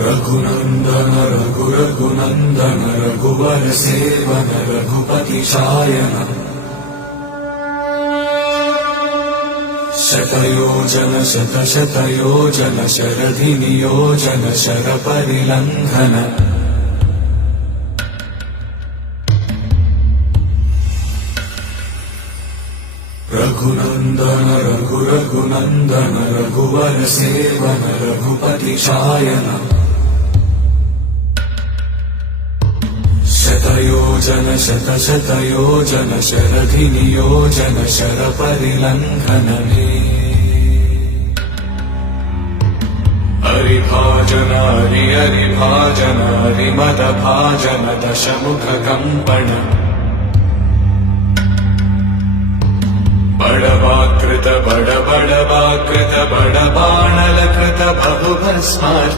रघुनन्दन रघुनन्दन रघुवर सेवन रघुपति शायन शतयोजन शतशतयोजन शरधि नियोजन शरपरिलङ्घन रघुनन्दन रघुनन्दन रघुवर सेवन रघुपति शायन शतयोजन शतशतयोजन शरधि नियोजन शरपरिलङ्घन हरिभाजन हरिभाजन हरिमदभाजन दशमुख कम्पण बड़वाकृत बड़बाणलकृत बहुभस्मा